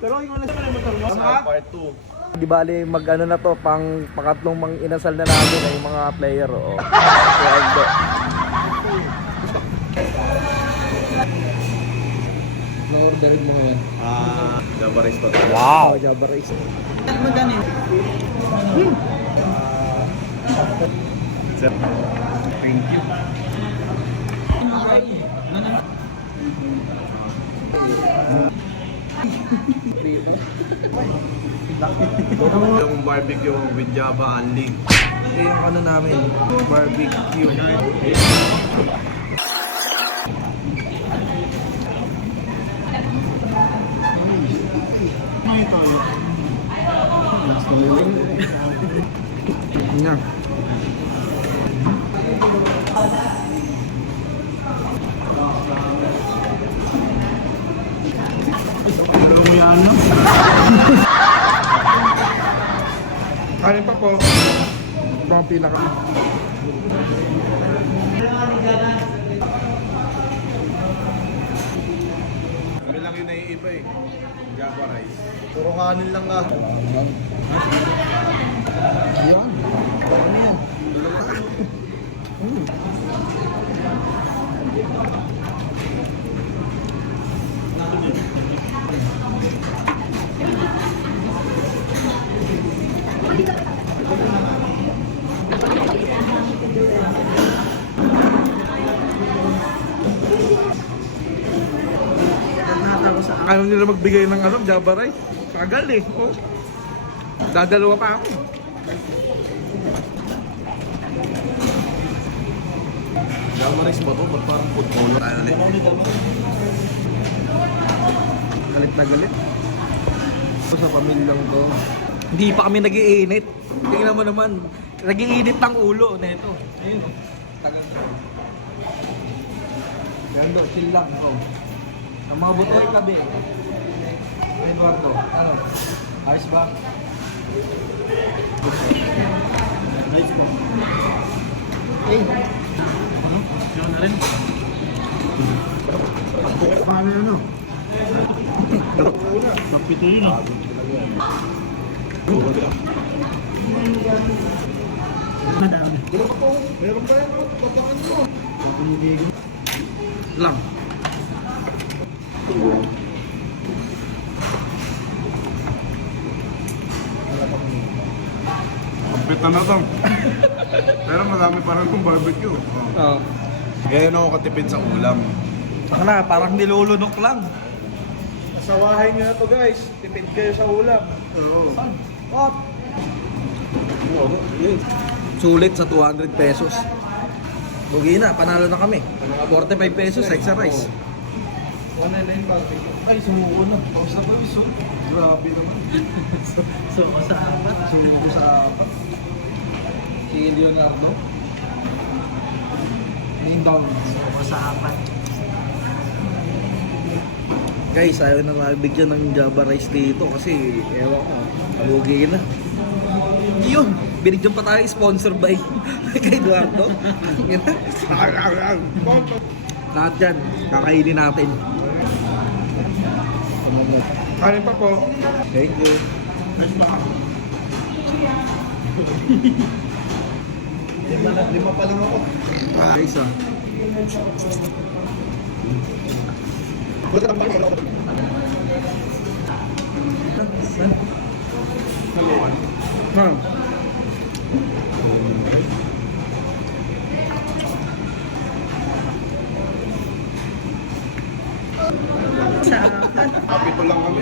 Pero yung ano sa motor mo? Sa part 2. Di bali mag-ano na to, pangatlong inasal na namin ay yung mga player. Oo. Kaya Aldo. Na-orderin mo ngayon. Java rice pa. Wow! Java rice. Magkano yun? Sir. Thank you. Yung barbecue with Java only. Ito yung ano namin, barbecue. Yan. Lumiano. Kanin pa po. Ito ang pinaka. Kami lang yung naiiba eh. Java rice. Puro kanin lang nga. Yan. Ano yan? Ayaw nila magbigay ng ano, Java rice. Tagal eh. Oh. Dadalawa pa ako. Java rice ba to? Ba't parang food cola? Tayo ulit. Galit na galit. Sa pamilyang to. Hindi pa kami nag-iinit. Tingnan mo naman. Nag-iinit ng ulo na ito. Ayun. Tagal na. Gando, chill lang. Oh. Ang mga butoy kabi. Eduardo, ano? Ayos ba? Hey. Ano? Yun na rin. Ano? Mapito yun ah. Madami. Meron pa yan. Batangan mo. Lang. Kampit na to. Pero marami pa rin itong barbecue. Oo. Ngayon ako katipid sa ulam. Saka na, parang nilulunok lang. Nasawahin nyo na to guys. Tipid kayo sa ulam. Oo. What? Sulit sa 200 pesos. Lugi na, panalo na kami. 45 pesos, extra rice. Ano na yung barbecue? Ay, sumuko na. Tapos na pa yung soup. Grabe naman. So, sa apat. Sumuko sa apat. Si Leonardo. Name down. So, sa apat. Guys, ayaw na mabigyan ng Java rice dito kasi ewan ko, lugi na. Yun, binigyan pa tayo sponsor by kay Eduardo. Lahat yan, kakainin natin. Kanin pa po. Thank you. Lima pa lang ako. Guys, ah. Haluan. Hmm. Sa apat. Kapito lang kami.